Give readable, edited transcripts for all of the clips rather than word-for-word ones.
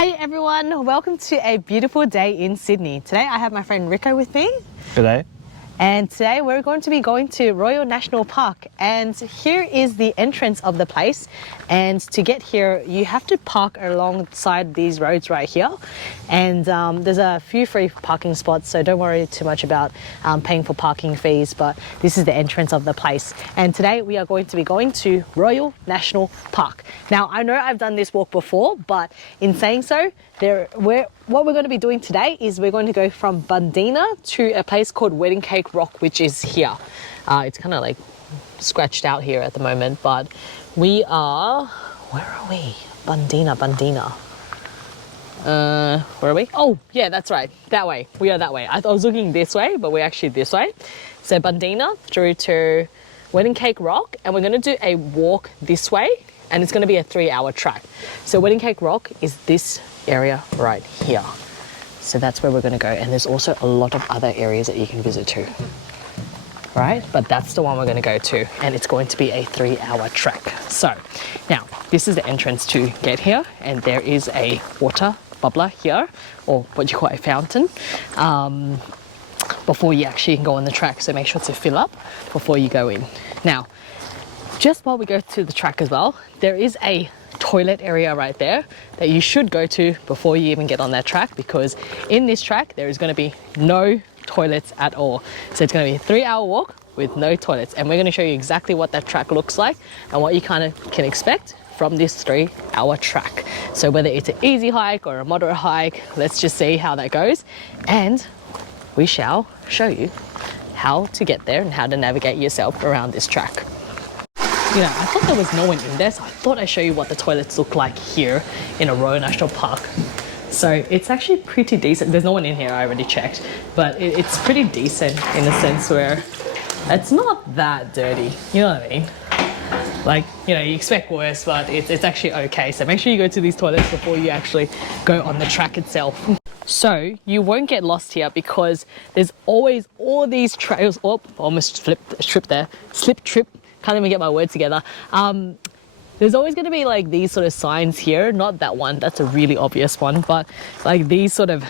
Hey everyone, welcome to a beautiful day in Sydney. Today I have my friend Rico with me. Good day. And today we're going to be going to Royal National Park, and here is the entrance of the place. And to get here you have to park alongside these roads right here, and there's a few free parking spots, so don't worry too much about paying for parking fees, but this is the entrance of the place. And today we are going to be going to Royal National Park. Now I know I've done this walk before, but in saying so, what we're going to be doing today is we're going to go from Bundeena to a place called Wedding Cake Rock, which is here. It's kind of like scratched out here at the moment, but we are, where are we? Bundeena. Where are we? Oh yeah, that's right, that way. We are that way. I was looking this way, but we're actually this way. So Bundeena through to Wedding Cake Rock, and we're going to do a walk this way, and it's going to be a 3-hour track. So Wedding Cake Rock is this area right here. So that's where we're going to go, and there's also a lot of other areas that you can visit too. Right? But that's the one we're going to go to, and it's going to be a 3-hour trek. So now this is the entrance to get here, and there is a water bubbler here, or what you call a fountain, before you actually can go on the track. So make sure to fill up before you go in. Now, just while we go to the track as well, there is a toilet area right there that you should go to before you even get on that track, because in this track there is going to be no toilets at all. So it's going to be a 3-hour walk with no toilets, and we're going to show you exactly what that track looks like and what you kind of can expect from this 3-hour track. So whether it's an easy hike or a moderate hike, let's just see how that goes, and we shall show you how to get there and how to navigate yourself around this track. You know, I thought there was no one in there, so I thought I'd show you what the toilets look like here in a Royal National Park. So it's actually pretty decent. There's no one in here, I already checked, but it's pretty decent in the sense where it's not that dirty, you know what I mean? Like, you know, you expect worse, but it's actually okay. So make sure you go to these toilets before you actually go on the track itself. So you won't get lost here because there's always all these trails. Oh, almost slip trip. Can't even get my words together. There's always going to be like these sort of signs here, not that one, that's a really obvious one, but like these sort of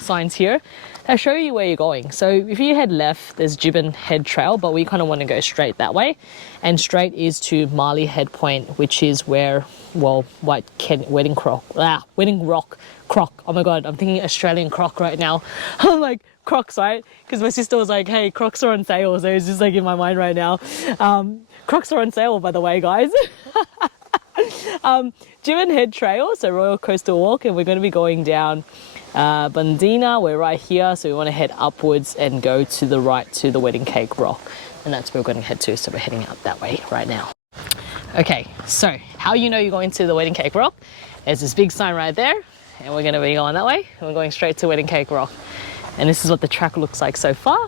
signs here that show you where you're going. So if you head left, there's Jibbon Head Trail, but we kind of want to go straight that way, and straight is to Marley Head Point, which is where, well, Wedding Rock Croc. Oh my god, I'm thinking Australian croc right now. I'm like, Crocs, right? Because my sister was like, hey, Crocs are on sale, so it's just like in my mind right now. Crocs are on sale, by the way, guys. Jibbon Head Trail, so Royal Coastal Walk, and we're going to be going down Bundeena. We're right here, so we want to head upwards and go to the right to the Wedding Cake Rock, and that's where we're going to head to, so we're heading out that way right now. Okay, so how you know you're going to the Wedding Cake Rock? There's this big sign right there, and we're going to be going that way, and we're going straight to Wedding Cake Rock. And this is what the track looks like so far.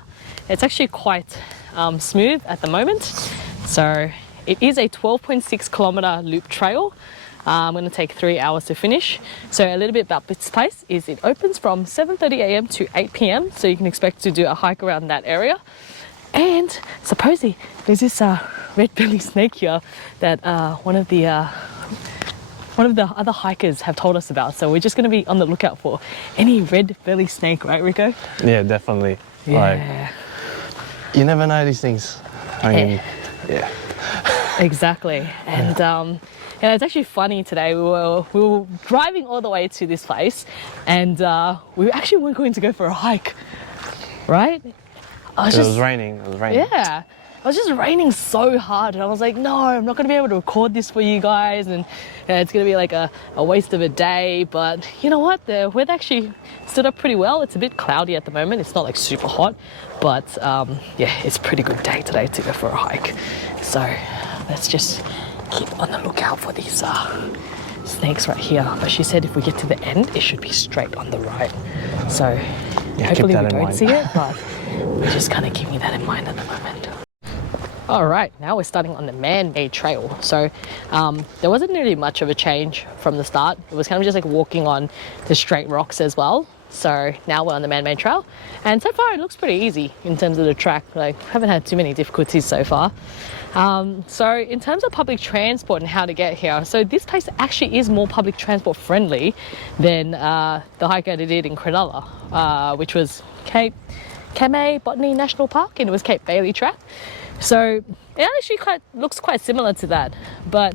It's actually quite smooth at the moment. So it is a 12.6 kilometer loop trail. I'm going to take 3 hours to finish. So a little bit about this place is it opens from 7:30 a.m. to 8 p.m. So you can expect to do a hike around that area. And supposedly there's this red belly snake here that one of the other hikers have told us about, so we're just going to be on the lookout for any red belly snake, right, Rico? Yeah, definitely. Yeah. Like, you never know these things. I mean, yeah. Exactly. And yeah, it's actually funny today. We were driving all the way to this place, and we actually weren't going to go for a hike, right? It was raining. Yeah. It was just raining so hard, and I was like, no, I'm not going to be able to record this for you guys, and it's going to be like a waste of a day. But you know what? The weather actually stood up pretty well. It's a bit cloudy at the moment. It's not like super hot, but yeah, it's a pretty good day today to go for a hike. So let's just keep on the lookout for these snakes right here. But she said if we get to the end, it should be straight on the right. So yeah, hopefully we don't see it, but we're just kind of keeping that in mind at the moment. All right, now we're starting on the man-made trail. So there wasn't really much of a change from the start. It was kind of just like walking on the straight rocks as well. So now we're on the man-made trail, and so far it looks pretty easy in terms of the track. Like, haven't had too many difficulties so far. So in terms of public transport and how to get here, so this place actually is more public transport friendly than the hike that I did in Cronulla, which was Cape May Botany National Park, and it was Cape Bailey track. So it actually looks quite similar to that, but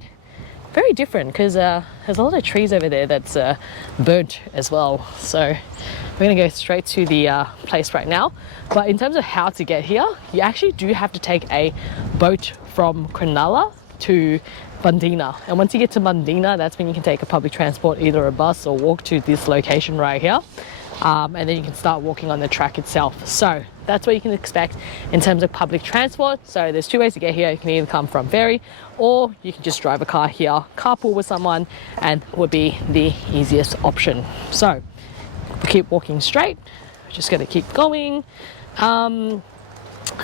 very different because there's a lot of trees over there that's burnt as well. So we're going to go straight to the place right now. But in terms of how to get here, you actually do have to take a boat from Cronulla to Bundeena. And once you get to Bundeena, that's when you can take a public transport, either a bus or walk to this location right here. And then you can start walking on the track itself. So that's what you can expect in terms of public transport. So there's two ways to get here. You can either come from ferry, or you can just drive a car here, carpool with someone, and would be the easiest option. So we keep walking straight. We're just going to keep going. The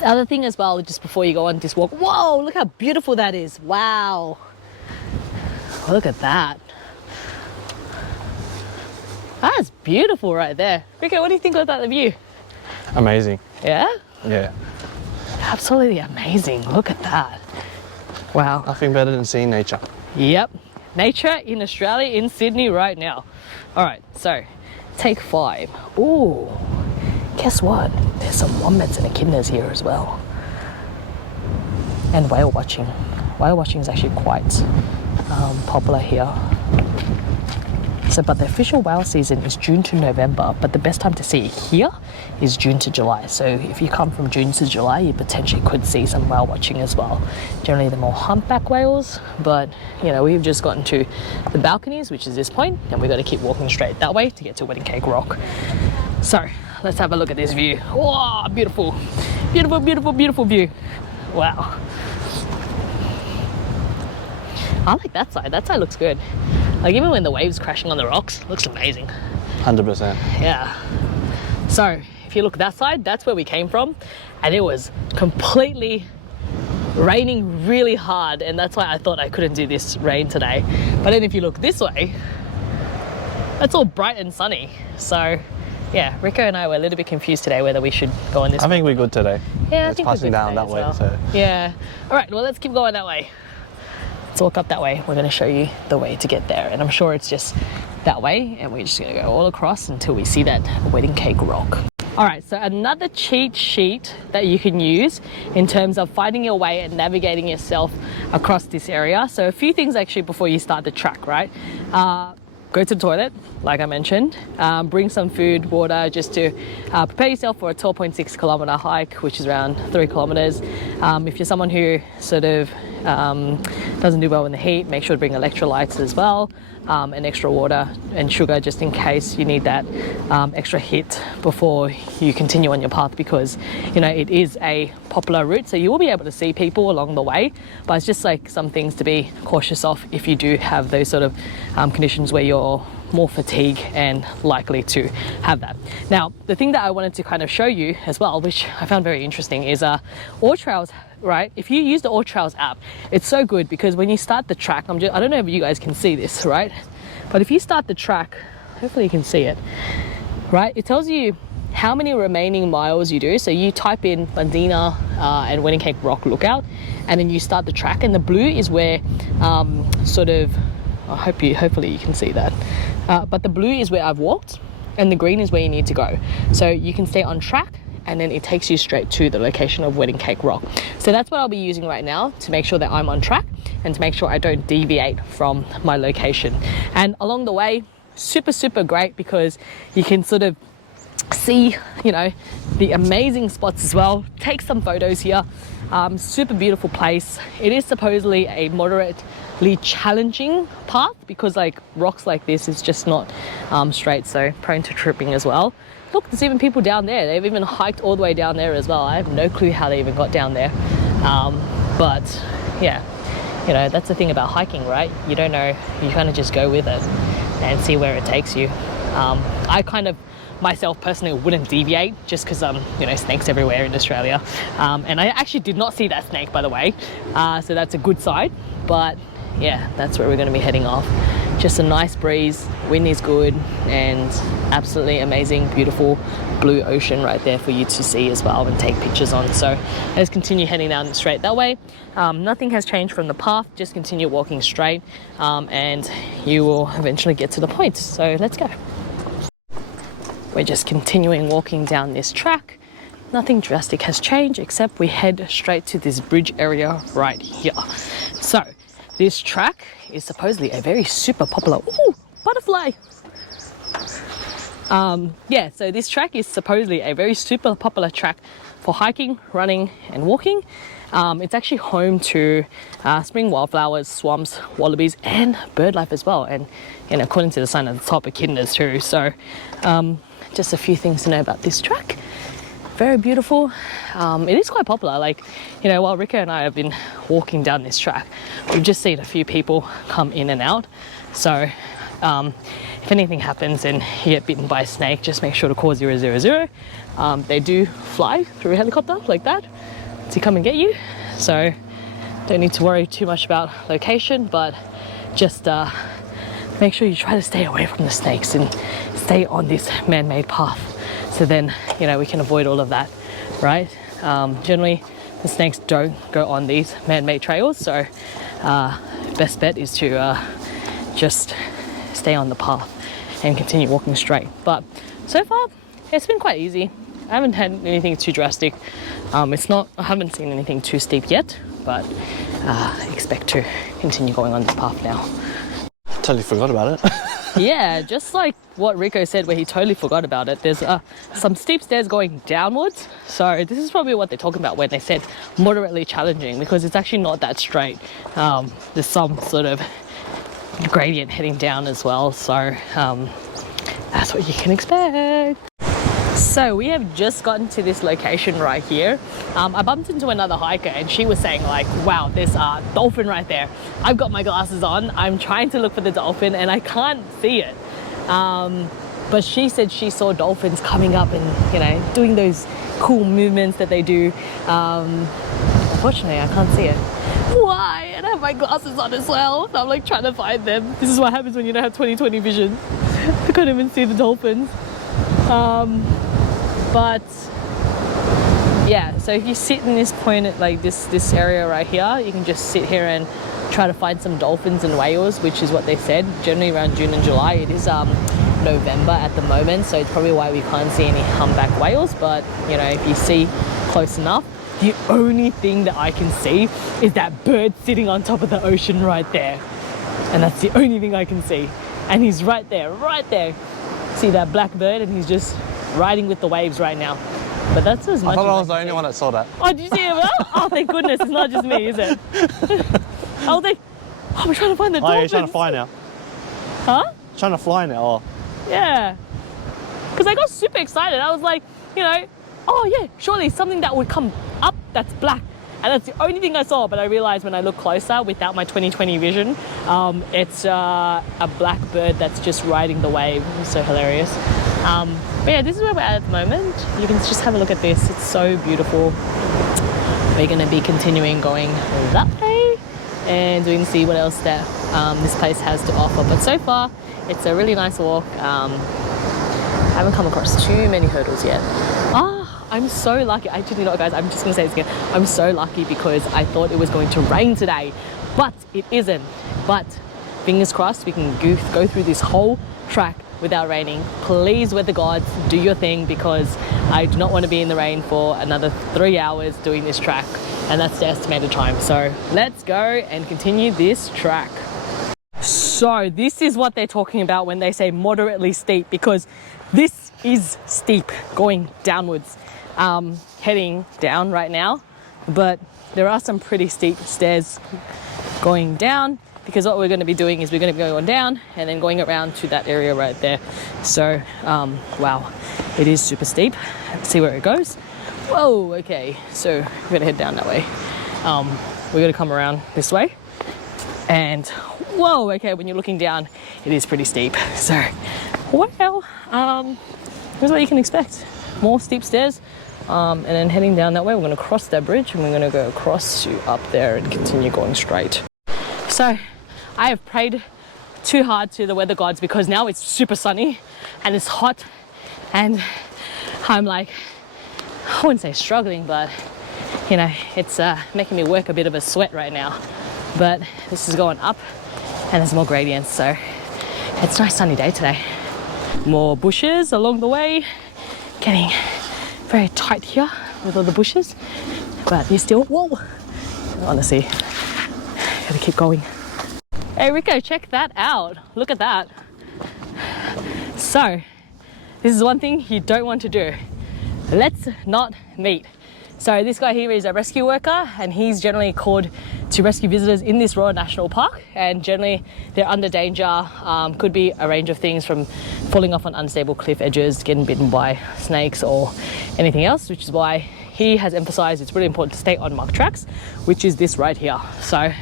other thing as well, just before you go on this walk, whoa, look how beautiful that is. Wow. Look at that. That's beautiful right there. Rico, what do you think about that view? Amazing. Yeah? Yeah. Absolutely amazing. Look at that. Wow. Nothing better than seeing nature. Yep. Nature in Australia, in Sydney right now. All right, so take 5. Ooh, guess what? There's some wombats and echidnas here as well. And whale watching. Whale watching is actually quite popular here. So, but the official whale season is June to November, but the best time to see it here is June to July. So if you come from June to July, you potentially could see some whale watching as well. Generally they're more humpback whales, but you know, we've just gotten to the balconies, which is this point, and we've got to keep walking straight that way to get to Wedding Cake Rock. So let's have a look at this view. Wow, beautiful, beautiful, beautiful, beautiful view. Wow. I like that side. That side looks good. Like, even when the waves crashing on the rocks, looks amazing. 100%. Yeah. So if you look that side, that's where we came from, and it was completely raining really hard, and that's why I thought I couldn't do this rain today. But then if you look this way, it's all bright and sunny. So yeah, Rico and I were a little bit confused today whether we should go on this way. I think we're good today. Yeah, it's passing down that way. Well. So. Yeah. All right, well, let's keep going that way. Let's walk up that way. We're going to show you the way to get there, and I'm sure it's just that way, and we're just going to go all across until we see that Wedding Cake Rock. All right, so another cheat sheet that you can use in terms of finding your way and navigating yourself across this area. So a few things actually before you start the track, right? Go to the toilet, like I mentioned. Bring some food, water, just to prepare yourself for a 12.6 kilometer hike, which is around 3 kilometers. If you're someone who sort of doesn't do well in the heat, make sure to bring electrolytes as well, and extra water and sugar just in case you need that extra hit before you continue on your path, because you know it is a popular route, so you will be able to see people along the way, but it's just like some things to be cautious of if you do have those sort of conditions where you're more fatigued and likely to have that. Now, the thing that I wanted to kind of show you as well, which I found very interesting, is AllTrails, right? If you use the AllTrails app, it's so good because when you start the track, I don't know if you guys can see this, right? But if you start the track, hopefully you can see it, right? It tells you how many remaining miles you do. So you type in Bundeena and Wedding Cake Rock Lookout, and then you start the track, and the blue is where hopefully you can see that. But the blue is where I've walked, and the green is where you need to go. So you can stay on track, and then it takes you straight to the location of Wedding Cake Rock. So that's what I'll be using right now to make sure that I'm on track and to make sure I don't deviate from my location. And along the way, super great because you can sort of see, you know, the amazing spots as well. Take some photos here. Super beautiful place. It is supposedly a moderately challenging path because like rocks like this is just not straight, so prone to tripping as well. Look, there's even people down there. They've even hiked all the way down there as well. I have no clue how they even got down there. But yeah, you know, that's the thing about hiking, right? You don't know, you kind of just go with it and see where it takes you. I kind of myself personally wouldn't deviate just because you know, snakes everywhere in Australia, and I actually did not see that snake, by the way, so that's a good side. But yeah, that's where we're going to be heading off. just a nice breeze, wind is good, and absolutely amazing, beautiful blue ocean right there for you to see as well and take pictures on. So let's continue heading down straight that way. Nothing has changed from the path, just continue walking straight, and you will eventually get to the point. So let's go. We're just continuing walking down this track. Nothing drastic has changed except we head straight to this bridge area right here. So this track is supposedly a very super popular, ooh, butterfly. Yeah, so this track is supposedly a very super popular track for hiking, running and walking. It's actually home to spring wildflowers, swamps, wallabies and bird life as well. And according to the sign at the top, echidnas too. So just a few things to know about this track. Very beautiful. It is quite popular. Like, while Rico and I have been walking down this track, we've just seen a few people come in and out. So if anything happens and you get bitten by a snake, just make sure to call 000. They do fly through a helicopter like that to come and get you. So don't need to worry too much about location, but just make sure you try to stay away from the snakes and stay on this man-made path. So then, we can avoid all of that, right? Generally, the snakes don't go on these man-made trails. So best bet is to just stay on the path and continue walking straight. But so far, it's been quite easy. I haven't had anything too drastic. I haven't seen anything too steep yet, but expect to continue going on this path now. Totally forgot about it. Yeah, just like what Rico said where he totally forgot about it. There's some steep stairs going downwards. So this is probably what they're talking about when they said moderately challenging, because it's actually not that straight. There's some sort of gradient heading down as well. So that's what you can expect. So we have just gotten to this location right here. I bumped into another hiker and she was saying like, wow, there's a dolphin right there. I've got my glasses on. I'm trying to look for the dolphin and I can't see it. But she said she saw dolphins coming up and, doing those cool movements that they do. Unfortunately, I can't see it. Why? And I have my glasses on as well. And I'm like trying to find them. This is what happens when you don't have 20/20 vision. I couldn't even see the dolphins. But yeah, so if you sit in this point at like this area right here, you can just sit here and try to find some dolphins and whales, which is what they said. Generally around June and July. It is November at the moment, so it's probably why we can't see any humpback whales. But if you see close enough, the only thing that I can see is that bird sitting on top of the ocean right there, and that's the only thing I can see. And he's right there. See that black bird, and he's just riding with the waves right now. But that's as much. I thought I was the only one that saw that. Oh, did you see it? Oh, thank goodness, it's not just me, is it? Oh, we're trying to find the dolphins. Oh, you're trying to fly now. Huh? Trying to fly now. Oh. Yeah. Because I got super excited. I was like, oh yeah, surely something that would come up that's black. And that's the only thing I saw, but I realized when I look closer without my 20/20 vision, it's a black bird that's just riding the wave. It's so hilarious. But yeah, this is where we're at the moment. You can just have a look at this. It's so beautiful. We're gonna be continuing going that way and we can see what else that this place has to offer. But so far, it's a really nice walk. I haven't come across too many hurdles yet. I'm so lucky. Actually, not guys, I'm just gonna say this again. I'm so lucky because I thought it was going to rain today, but it isn't. But fingers crossed, we can go through this whole track without raining. Please, weather gods, do your thing, because I do not want to be in the rain for another 3 hours doing this track, and that's the estimated time. So let's go and continue this track. So this is what they're talking about when they say moderately steep, because this is steep going downwards. Heading down right now, but there are some pretty steep stairs going down, because what we're going to be doing is we're going to be going down and then going around to that area right there. So wow, it is super steep. Let's see where it goes. Whoa, okay, so we're going to head down that way. We're going to come around this way, and whoa, okay, when you're looking down it is pretty steep. So well, here's what you can expect. More steep stairs, and then heading down that way. We're going to cross that bridge and we're going to go across to up there and continue going straight. So I have prayed too hard to the weather gods because now it's super sunny and it's hot, and I'm like, I wouldn't say struggling, but you know, it's making me work a bit of a sweat right now. But this is going up and there's more gradients, so it's a nice sunny day today. More bushes along the way, getting very tight here with all the bushes, but you're still, whoa, honestly, gotta keep going. Hey Rico, check that out. Look at that. So, this is one thing you don't want to do. Let's not meet. So this guy here is a rescue worker, and he's generally called to rescue visitors in this Royal National Park, and generally they're under danger. Could be a range of things from falling off on unstable cliff edges, getting bitten by snakes or anything else, which is why he has emphasized it's really important to stay on marked tracks, which is this right here. So,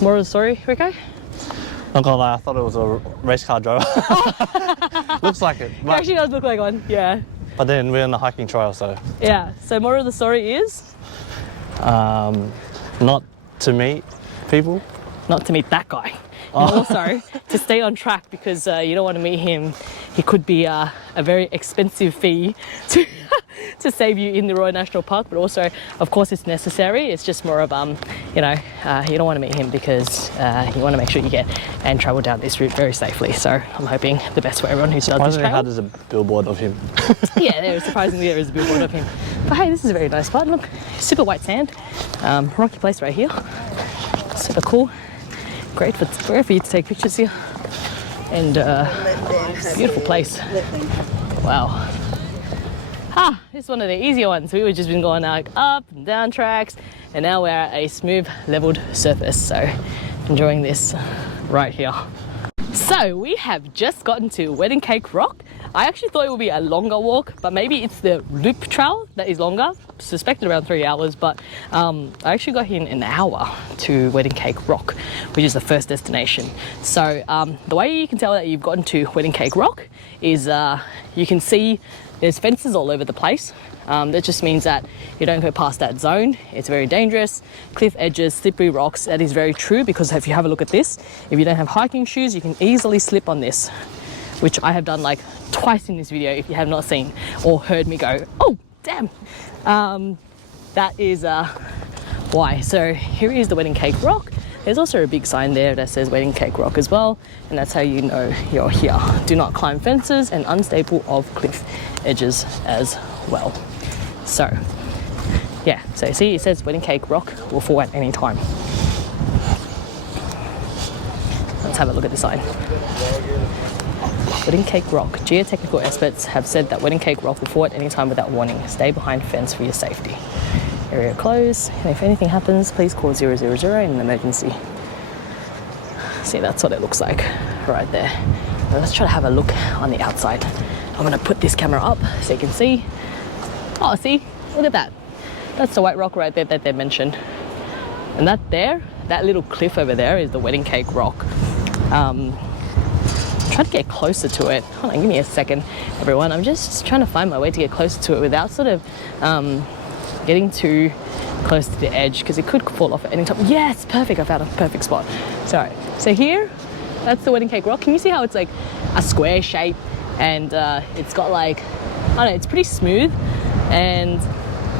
moral of the story, Rico? Not gonna lie, I thought it was a race car driver. Looks like it. It actually does look like one, yeah. But then we're on a hiking trail, so. Yeah, so moral of the story is? Not to meet people. Not to meet that guy. And also to stay on track, because you don't want to meet him. He could be a very expensive fee to save you in the Royal National Park, but also, of course, it's necessary. It's just more of, you know, you don't want to meet him because you want to make sure you get and travel down this route very safely. So I'm hoping the best for everyone who does this trail. There's a billboard of him. Yeah, surprisingly there is a billboard of him. But hey, this is a very nice spot. Look, super white sand, rocky place right here. Super cool. Great for you to take pictures here, and beautiful place. Wow. This is one of the easier ones. We've just been going like up and down tracks, and now we're at a smooth leveled surface, so enjoying this right here. So we have just gotten to Wedding Cake Rock. I actually thought it would be a longer walk, but maybe it's the loop trail that is longer. Suspected around 3 hours, but I actually got here in an hour to Wedding Cake Rock, which is the first destination. So the way you can tell that you've gotten to Wedding Cake Rock is you can see there's fences all over the place. That just means that you don't go past that zone. It's very dangerous. Cliff edges, slippery rocks. That is very true, because if you have a look at this, if you don't have hiking shoes, you can easily slip on this, which I have done like twice in this video if you have not seen or heard me go, oh, damn. That is why. So here is the Wedding Cake Rock. There's also a big sign there that says Wedding Cake Rock as well, and that's how you know you're here. Do not climb fences and unstable of cliff edges as well. So yeah, so see, it says Wedding Cake Rock will fall at any time. Let's have a look at the sign. Wedding Cake Rock. Geotechnical experts have said that Wedding Cake Rock will fall at any time without warning. Stay behind fence for your safety. Area closed, and if anything happens, please call 000 in an emergency. See, that's what it looks like right there. Now let's try to have a look on the outside. I'm gonna put this camera up so you can see. Oh, see, look at that. That's the white rock right there that they mentioned. And that little cliff over there is the Wedding Cake Rock. Try to get closer to it. Hold on, give me a second, everyone. I'm just trying to find my way to get closer to it without sort of getting too close to the edge, because it could fall off at any time. Yes, perfect. I found a perfect spot. So here, that's the Wedding Cake Rock. Can you see how it's like a square shape, and it's got like, I don't know, it's pretty smooth. And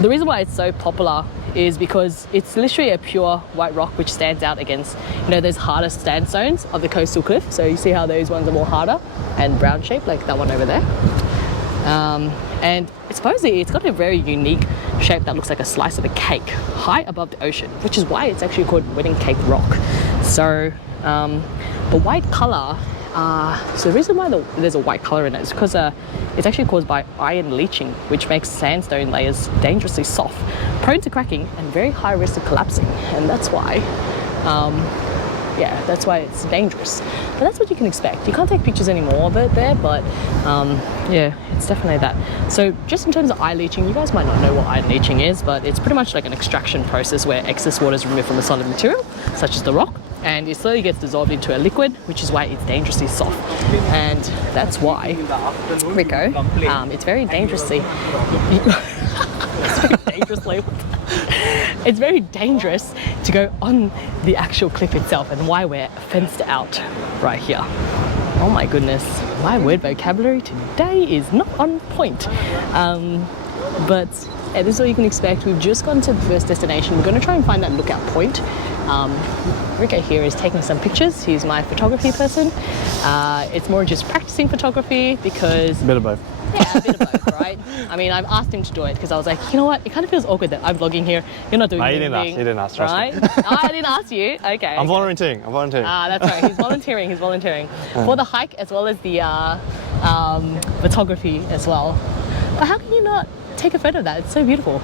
the reason why it's so popular is because it's literally a pure white rock which stands out against, you know, those harder sandstones of the coastal cliff. So you see how those ones are more harder and brown shaped, like that one over there. And supposedly it's got a very unique shape that looks like a slice of a cake high above the ocean, which is why it's actually called Wedding Cake Rock. So the white color, so the reason why there's a white color in it is because it's actually caused by iron leaching, which makes sandstone layers dangerously soft, prone to cracking, and very high risk of collapsing. And that's why yeah, that's why it's dangerous. But that's what you can expect. You can't take pictures anymore of it there, but yeah, it's definitely that. So just in terms of iron leaching, you guys might not know what iron leaching is, but it's pretty much like an extraction process where excess water is removed from a solid material, such as the rock, and it slowly gets dissolved into a liquid, which is why it's dangerously soft. And that's why, Rico, it's very dangerously... it's very dangerously... it's very dangerous to go on the actual cliff itself, and why we're fenced out right here. Oh my goodness, my word vocabulary today is not on point. But yeah, this is what you can expect. We've just gone to the first destination. We're going to try and find that lookout point. Rico here is taking some pictures. He's my photography person. It's more just practicing photography because... A bit of both. Yeah, a bit of both, right? I mean, I've asked him to do it because I was like, you know what? It kind of feels awkward that I'm vlogging here. You're not doing anything. He didn't ask, trust right? me. Oh, I didn't ask you. Okay. I'm volunteering. Ah, that's right. He's volunteering. He's volunteering for the hike as well as the photography as well. But how can you not take a photo of that? It's so beautiful.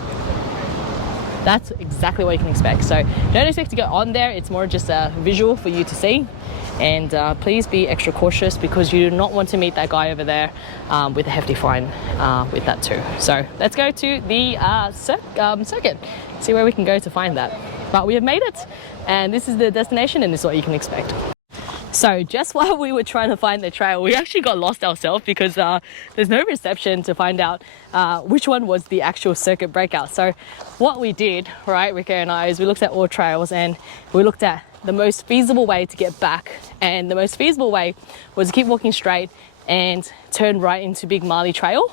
That's exactly what you can expect. So don't expect to go on there. It's more just a visual for you to see. And please be extra cautious because you do not want to meet that guy over there with a hefty fine with that too. So let's go to the circuit, see where we can go to find that. But we have made it, and this is the destination, and this is what you can expect. So just while we were trying to find the trail, we actually got lost ourselves because there's no reception to find out which one was the actual circuit breakout. So what we did, right, Rico and I, is we looked at all trails and we looked at the most feasible way to get back. And the most feasible way was to keep walking straight and turn right into Big Marley Trail.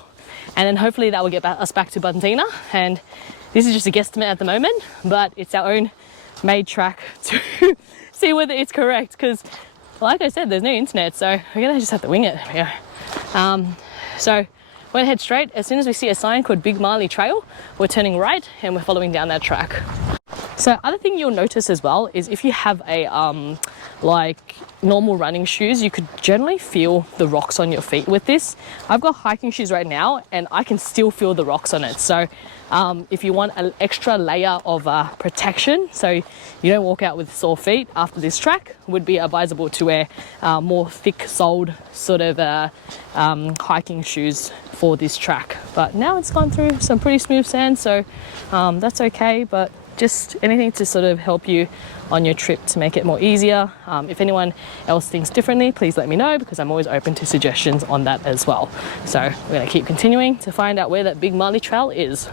And then hopefully that will get us back to Bundeena. And this is just a guesstimate at the moment, but it's our own made track to see whether it's correct. Because like I said, there's no internet, so we're gonna just have to wing it here. So we're gonna head straight. As soon as we see a sign called Big Marley Trail, we're turning right and we're following down that track. So other thing you'll notice as well is if you have a like normal running shoes, you could generally feel the rocks on your feet with this. I've got hiking shoes right now and I can still feel the rocks on it. So if you want an extra layer of protection so you don't walk out with sore feet after this track, would be advisable to wear more thick-soled sort of hiking shoes for this track. But now it's gone through some pretty smooth sand, so that's okay. But just anything to sort of help you on your trip to make it more easier. If anyone else thinks differently, please let me know because I'm always open to suggestions on that as well. So we're going to keep continuing to find out where that Big Marley Trail is.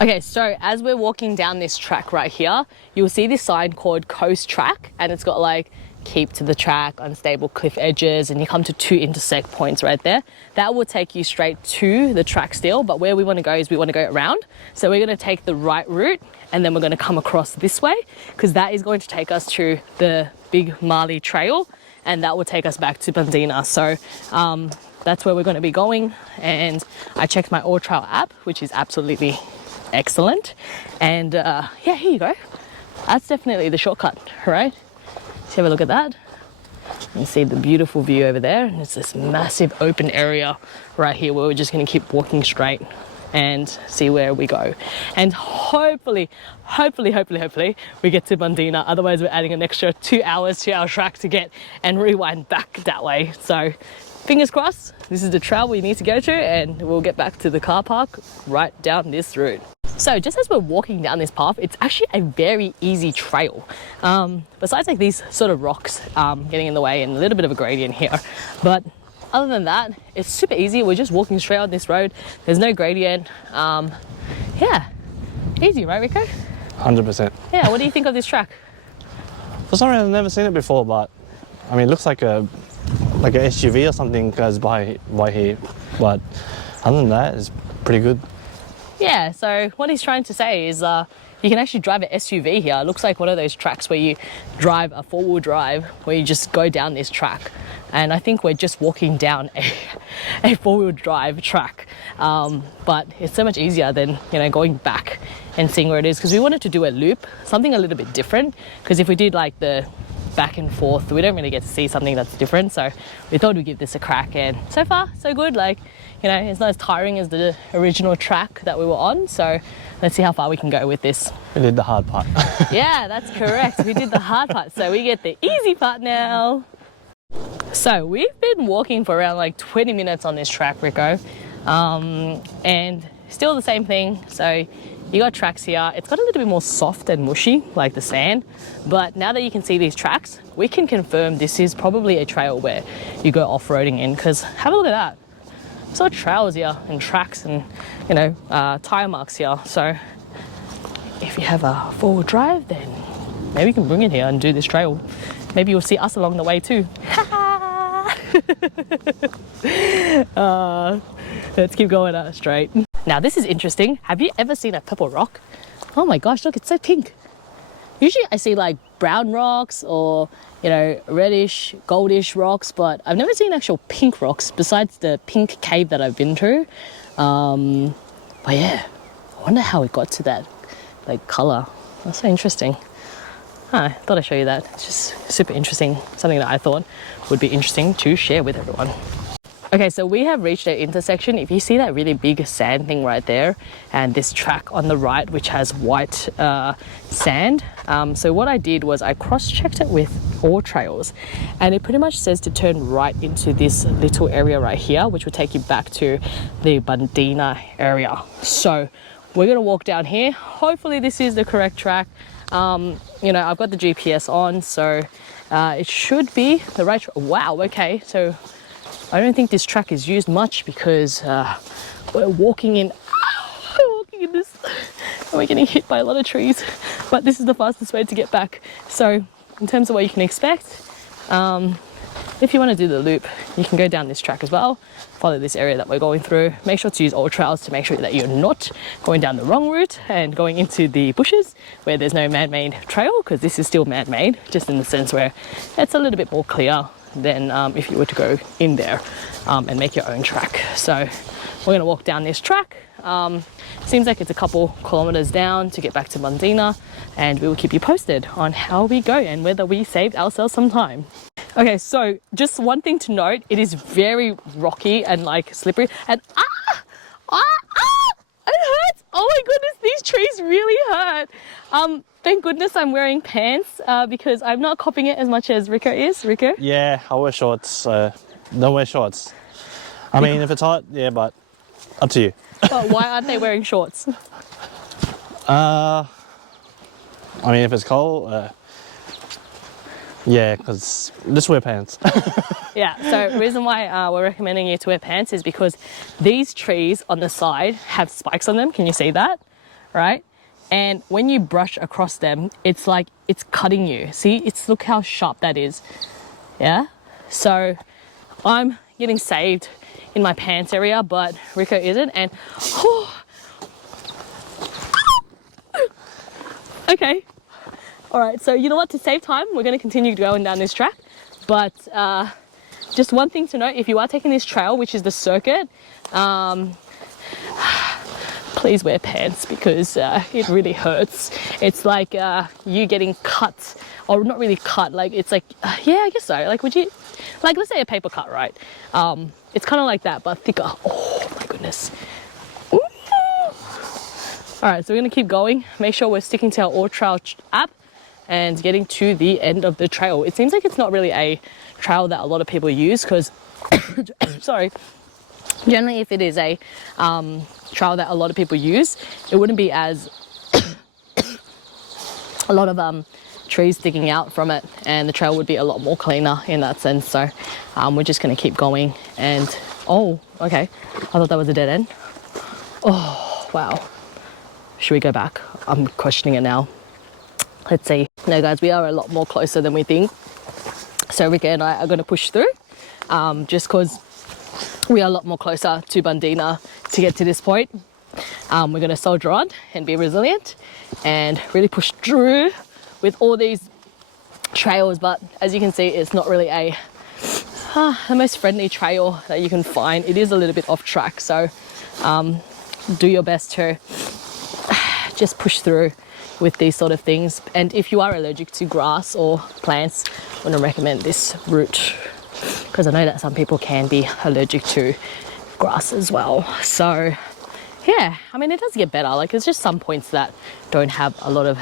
Okay, so as we're walking down this track right here, you'll see this sign called Coast Track, and it's got like keep to the track, unstable cliff edges, and you come to 2 intersect points right there. That will take you straight to the track still, but where we want to go is we want to go around. So we're going to take the right route and then we're going to come across this way because that is going to take us to the Big Marley Trail and that will take us back to Bundeena. So that's where we're going to be going, and I checked my All Trail app, which is absolutely excellent. And yeah, here you go. That's definitely the shortcut, right? Let's have a look at that. You can see the beautiful view over there, and it's this massive open area right here where we're just going to keep walking straight and see where we go. And hopefully we get to Bundeena. Otherwise we're adding an extra 2 hours to our track to get and rewind back that way. So fingers crossed, this is the trail we need to go to, and we'll get back to the car park right down this route. So just as we're walking down this path, it's actually a very easy trail. Besides like these sort of rocks getting in the way and a little bit of a gradient here. But other than that, it's super easy. We're just walking straight on this road. There's no gradient. Yeah, easy, right, Rico? 100%. Yeah, what do you think of this track? For some reason, I've never seen it before, but I mean, it looks like a SUV or something goes by here. But other than that, it's pretty good. Yeah, so what he's trying to say is you can actually drive an SUV here. It looks like one of those tracks where you drive a 4-wheel drive, where you just go down this track. And I think we're just walking down a 4-wheel drive track. But it's so much easier than, you know, going back and seeing where it is, because we wanted to do a loop, something a little bit different, because if we did like the back and forth, we don't really get to see something that's different. So we thought we'd give this a crack, and so far so good. Like, you know, it's not as tiring as the original track that we were on. So let's see how far we can go with this. We did the hard part. Yeah, that's correct. We did the hard part, so we get the easy part now. So we've been walking for around like 20 minutes on this track, Rico, and still the same thing. So you got tracks here. It's got a little bit more soft and mushy, like the sand. But now that you can see these tracks, we can confirm this is probably a trail where you go off-roading in, because have a look at that. There's a lot of trails here and tracks and, you know, tire marks here. So if you have a four-wheel drive, then maybe you can bring it here and do this trail. Maybe you'll see us along the way too. Let's keep going straight. Now this is interesting. Have you ever seen a purple rock? Oh my gosh, look, it's so pink. Usually I see like brown rocks or, you know, reddish, goldish rocks, but I've never seen actual pink rocks besides the pink cave that I've been to. But yeah, I wonder how it got to that like color. That's so interesting. I thought I'd show you that. It's just super interesting. Something that I thought would be interesting to share with everyone. Okay, so we have reached an intersection. If you see that really big sand thing right there and this track on the right which has white sand, so what I did was I cross-checked it with All Trails, and it pretty much says to turn right into this little area right here, which will take you back to the Bundeena area. So we're gonna walk down here. Hopefully this is the correct track. You know, I've got the GPS on, so it should be the right track. Wow, okay, so I don't think this track is used much because we're walking in this and we're getting hit by a lot of trees, but this is the fastest way to get back. So in terms of what you can expect, if you want to do the loop, you can go down this track as well, follow this area that we're going through. Make sure to use All Trails to make sure that you're not going down the wrong route and going into the bushes where there's no man-made trail, because this is still man-made, just in the sense where it's a little bit more clear than if you were to go in there and make your own track. So we're going to walk down this track. Seems like it's a couple kilometers down to get back to Bundeena, and we will keep you posted on how we go and whether we saved ourselves some time. Okay, so just one thing to note, it is very rocky and like slippery, and it hurts. Oh my goodness, these trees really hurt. Thank goodness I'm wearing pants because I'm not copying it as much as Rico is. Rico? Yeah, I wear shorts. Don't wear shorts. I mean, if it's hot, yeah, but up to you. But why aren't they wearing shorts? I mean, if it's cold, yeah, because just wear pants. Yeah, so the reason why we're recommending you to wear pants is because these trees on the side have spikes on them. Can you see that? Right? And when you brush across them, it's like it's cutting you. See, look how sharp that is. Yeah? So I'm getting saved in my pants area, but Rico isn't. And okay. All right, so you know what, to save time, we're going to continue going down this track. But just one thing to note, if you are taking this trail, which is the circuit, please wear pants because it really hurts. It's like you getting cut, or not really cut, like it's like, yeah, I guess so. Like, would you, like, let's say a paper cut, right? It's kind of like that, but thicker. Oh my goodness. Ooh. All right, so we're gonna keep going. Make sure we're sticking to our All Trail app and getting to the end of the trail. It seems like it's not really a trail that a lot of people use because, sorry, generally if it is a trail that a lot of people use, it wouldn't be as a lot of trees sticking out from it, and the trail would be a lot more cleaner in that sense. So we're just going to keep going. And oh, okay, I thought that was a dead end. Oh wow, should we go back? I'm questioning it now. Let's see. No guys, we are a lot more closer than we think, so Rico and I are going to push through just because we are a lot more closer to Bundeena to get to this point. We're going to soldier on and be resilient and really push through with all these trails, but as you can see, it's not really the most friendly trail that you can find. It is a little bit off track, so do your best to just push through with these sort of things. And if you are allergic to grass or plants, I want to recommend this route because I know that some people can be allergic to grass as well. So yeah, I mean, it does get better. Like, it's just some points that don't have a lot of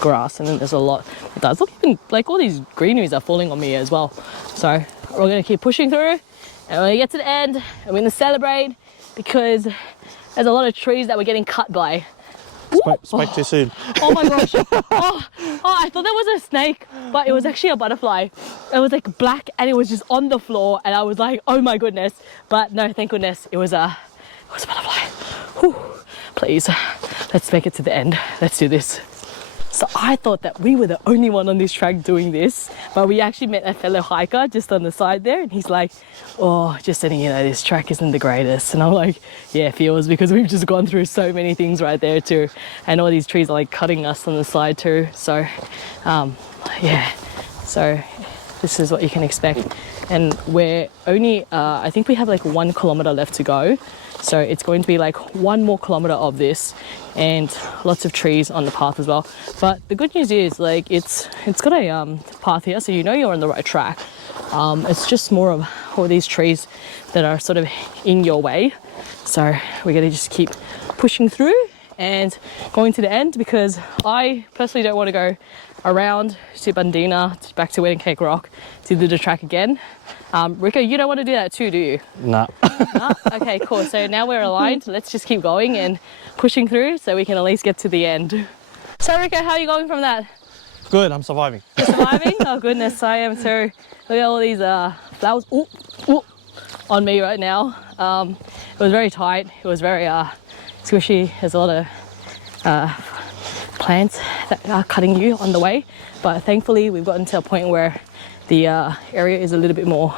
grass, and then there's a lot that does. Look, even like all these greeneries are falling on me as well. So we're going to keep pushing through, and when we get to the end, I'm going to celebrate because there's a lot of trees that we're getting cut by. Spike too soon. Oh my gosh. Oh, I thought that was a snake, but it was actually a butterfly. It was like black and it was just on the floor, and I was like, oh my goodness. But no, thank goodness it was a butterfly. Whew. Please, let's make it to the end. Let's do this. So I thought that we were the only one on this track doing this, but we actually met a fellow hiker just on the side there, and he's like, oh, just letting you know, this track isn't the greatest. And I'm like, yeah, feels, because we've just gone through so many things right there too, and all these trees are like cutting us on the side too. So yeah, so this is what you can expect. And we're only I think we have like 1 kilometer left to go, so it's going to be like 1 more kilometer of this, and lots of trees on the path as well. But the good news is, like, it's got a path here, so you know you're on the right track. It's just more of all these trees that are sort of in your way, so we're gonna just keep pushing through and going to the end, because I personally don't want to go around to Bundeena, back to Wedding Cake Rock to do the track again. Rico, you don't want to do that too, do you? Nah. No? Okay, cool. So now we're aligned. Let's just keep going and pushing through so we can at least get to the end. So Rico, how are you going from that? Good, I'm surviving. You're surviving? Oh goodness, I am too. Look at all these flowers on me right now. It was very tight. It was very squishy. There's a lot of plants that are cutting you on the way, but thankfully we've gotten to a point where the area is a little bit more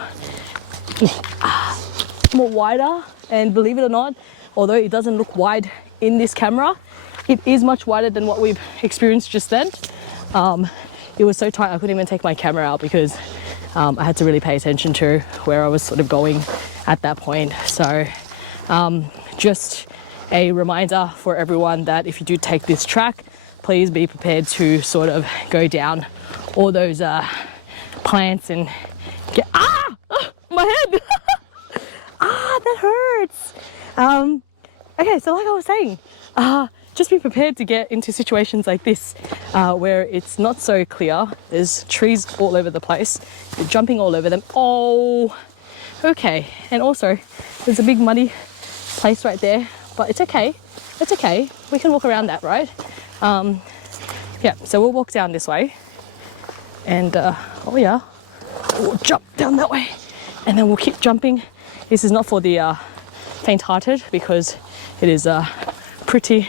wider, and believe it or not, although it doesn't look wide in this camera, it is much wider than what we've experienced just then. It was so tight I couldn't even take my camera out, because I had to really pay attention to where I was sort of going at that point. So just a reminder for everyone that if you do take this track, please be prepared to sort of go down all those plants and get my head. That hurts. Okay, so like I was saying, just be prepared to get into situations like this where it's not so clear. There's trees all over the place. You're jumping all over them. Oh, okay. And also there's a big muddy place right there, but it's okay. It's okay. We can walk around that, right? Yeah, so we'll walk down this way, and oh yeah, we'll jump down that way, and then we'll keep jumping. This is not for the faint-hearted, because it is pretty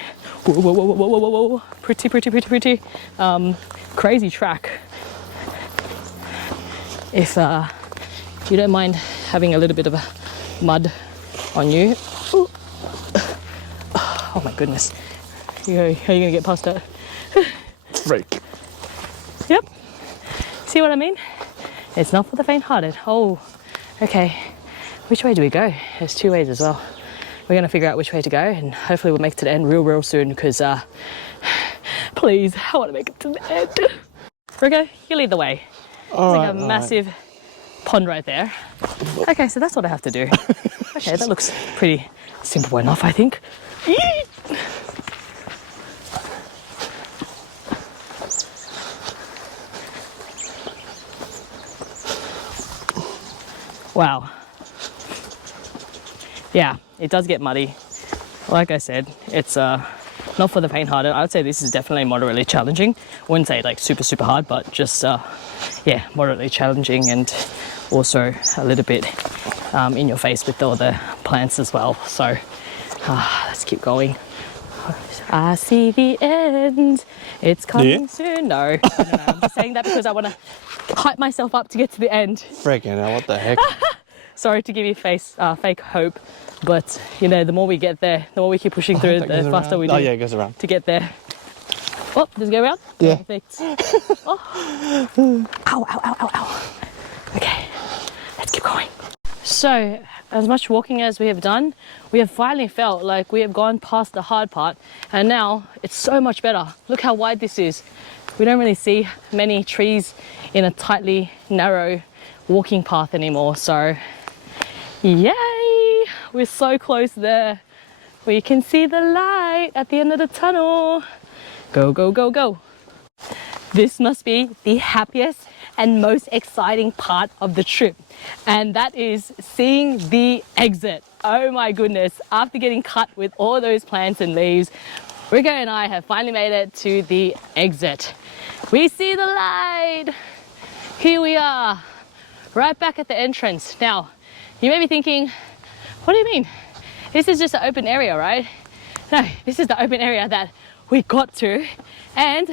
pretty crazy track. If you don't mind having a little bit of a mud on you. Ooh. Oh my goodness, how are you gonna get past that? Freak. Yep. See what I mean? It's not for the faint-hearted. Oh, okay. Which way do we go? There's 2 ways as well. We're gonna figure out which way to go, and hopefully we'll make it to the end real soon, because please, I want to make it to the end. Rico, you lead the way. There's like a massive pond right there. Okay, so that's what I have to do. Okay, that looks pretty simple enough, I think. Wow. Yeah, it does get muddy. Like I said, it's not for the faint-hearted. I would say this is definitely moderately challenging. I wouldn't say like super hard, but just yeah, moderately challenging, and also a little bit in your face with all the plants as well. So let's keep going. I see the end. It's coming soon. No, I'm just saying that because I want to hype myself up to get to the end. Freaking hell, what the heck? Sorry to give you fake hope, but you know, the more we get there, the more we keep pushing through, the faster we do. Oh yeah, it goes around. To get there. Oh, does it go around? Yeah. Perfect. Oh. Ow. Okay, let's keep going. So, as much walking as we have done, we have finally felt like we have gone past the hard part, and now it's so much better. Look how wide this is. We don't really see many trees in a tightly narrow walking path anymore, so yay! We're so close there. We can see the light at the end of the tunnel. Go, go, go, go. This must be the happiest and most exciting part of the trip, and that is seeing the exit. Oh my goodness, after getting cut with all those plants and leaves, Rico and I have finally made it to the exit. We see the light. Here we are, right back at the entrance. Now, you may be thinking, what do you mean? This is just an open area, right? No, this is the open area that we got to, and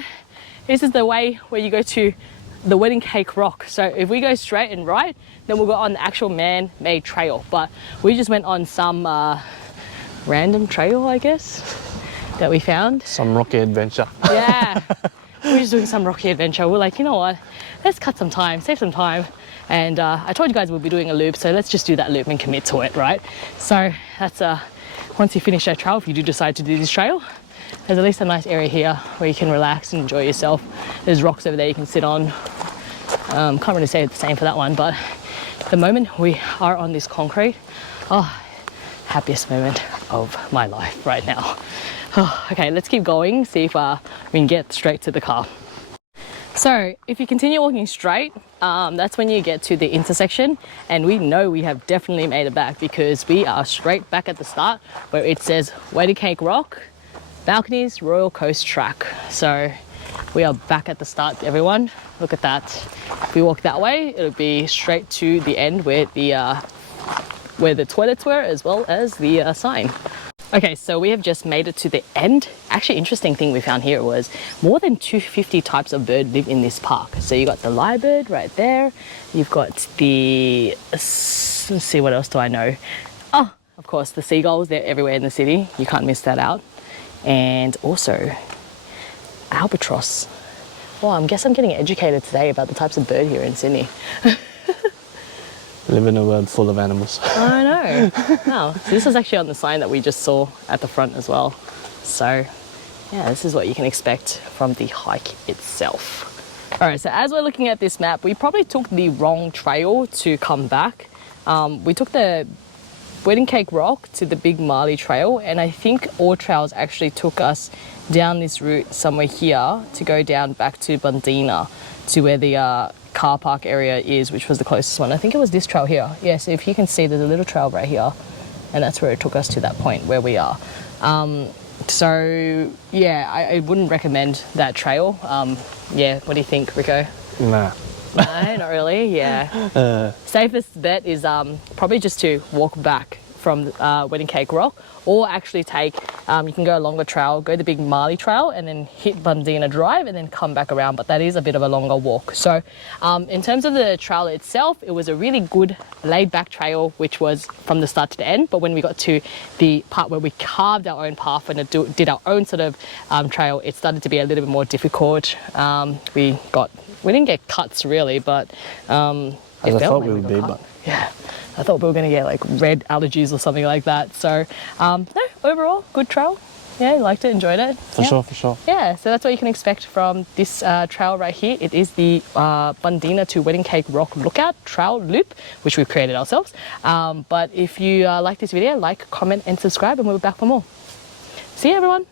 this is the way where you go to the Wedding Cake Rock. So if we go straight and right, then we'll go on the actual man-made trail. But we just went on some random trail, I guess, that we found. Some rocky adventure. Yeah, we're just doing some rocky adventure. We're like, you know what, let's cut some time, save some time. And I told you guys we'll be doing a loop, so let's just do that loop and commit to it, right? So that's once you finish that trail, if you do decide to do this trail, there's at least a nice area here where you can relax and enjoy yourself. There's rocks over there you can sit on. Can't really say the same for that one, but the moment we are on this concrete, oh, happiest moment of my life right now. Oh, okay, let's keep going, see if we can get straight to the car. So if you continue walking straight, that's when you get to the intersection, and we know we have definitely made it back because we are straight back at the start where it says Wedding Cake Rock, Balconies, Royal Coast Track. So we are back at the start, everyone. Look at that. If we walk that way, it'll be straight to the end where the toilets were, as well as the sign. Okay, so we have just made it to the end. Actually, interesting thing we found here was more than 250 types of bird live in this park. So you got the lyrebird right there. You've got the, let's see, what else do I know? Oh, of course, the seagulls. They're everywhere in the city. You can't miss that out. And also albatross. Well, I guess I'm getting educated today about the types of bird here in Sydney. Live in a world full of animals. I know. Wow. So this is actually on the sign that we just saw at the front as well. So yeah, this is what you can expect from the hike itself. All right, so as we're looking at this map, we probably took the wrong trail to come back. We took the Wedding Cake Rock to the Big Marley Trail, and I think all trails actually took us down this route somewhere here to go down back to Bundeena, to where the car park area is, which was the closest one. I think it was this trail here. Yeah, so if you can see, there's a little trail right here, and that's where it took us to that point where we are. So yeah, I wouldn't recommend that trail. Yeah, what do you think, Rico? Nah. No, not really. Yeah. Safest bet is probably just to walk back from Wedding Cake Rock, or actually take, you can go a longer trail, go the Big Marley Trail and then hit Bundeena Drive and then come back around, but that is a bit of a longer walk. So in terms of the trail itself, it was a really good laid back trail, which was from the start to the end, but when we got to the part where we carved our own path and did our own sort of trail, it started to be a little bit more difficult. We didn't get cuts really, but as I thought we would be, but yeah, I thought we were going to get like red allergies or something like that. So no, overall good trail. Yeah, liked it, enjoyed it. For sure. Yeah, so that's what you can expect from this trail right here. It is the Bundeena to Wedding Cake Rock Lookout Trail Loop, which we've created ourselves. But if you like this video, like, comment and subscribe, and we'll be back for more. See you, everyone.